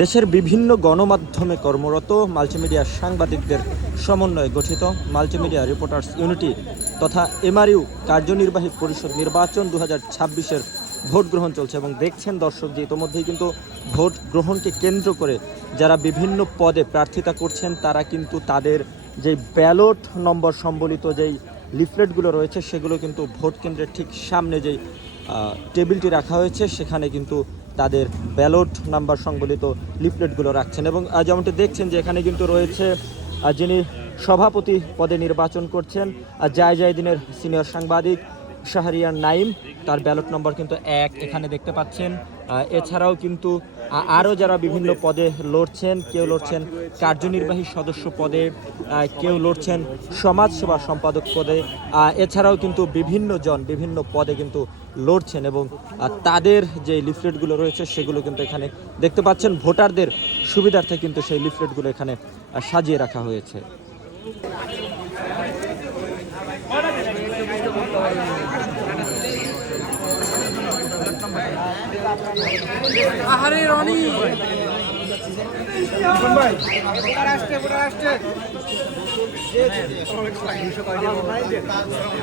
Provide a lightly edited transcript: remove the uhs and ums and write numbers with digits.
দেশের বিভিন্ন গণমাধ্যমে কর্মরত মাল্টিমিডিয়া সাংবাদিকদের সমন্বয়ে গঠিত মাল্টিমিডিয়া রিপোর্টার্স ইউনিটি তথা এমআরইউ কার্যনির্বাহী পরিষদ নির্বাচন 2026-এর ভোট গ্রহণ চলছে এবং দেখছেন দর্শক যে ইতোমধ্যেই কিন্তু ভোট গ্রহণকে কেন্দ্র করে যারা বিভিন্ন পদে প্রার্থিতা করছেন তারা কিন্তু তাদের যে ব্যালট নম্বর সম্বলিত যেই লিফলেটগুলো রয়েছে সেগুলো কিন্তু ভোট কেন্দ্রের ঠিক সামনে যেই টেবিলটি রাখা হয়েছে সেখানে কিন্তু তাদের ব্যালট নাম্বার সংবলিত লিফলেটগুলো রাখছেন এবং যেমনটি দেখছেন যে এখানে কিন্তু রয়েছে যিনি সভাপতি পদে নির্বাচন করছেন জায়দিনের সিনিয়র সাংবাদিক শাহরিয়ার নাইম, তার ব্যালট নম্বর কিন্তু 1 এখানে দেখতে পাচ্ছেন। এছাড়াও কিন্তু আরও যারা বিভিন্ন পদে লড়ছেন, কেউ লড়ছেন কার্যনির্বাহী সদস্য পদে, কেউ লড়ছেন সমাজসেবা সম্পাদক পদে, এছাড়াও কিন্তু বিভিন্ন পদে কিন্তু লড়ছেন এবং তাদের যে লিফলেটগুলো রয়েছে সেগুলো কিন্তু এখানে দেখতে পাচ্ছেন। ভোটারদের সুবিধার্থে কিন্তু সেই লিফলেটগুলো এখানে সাজিয়ে রাখা হয়েছে। আহারে রনি ভাই আসছে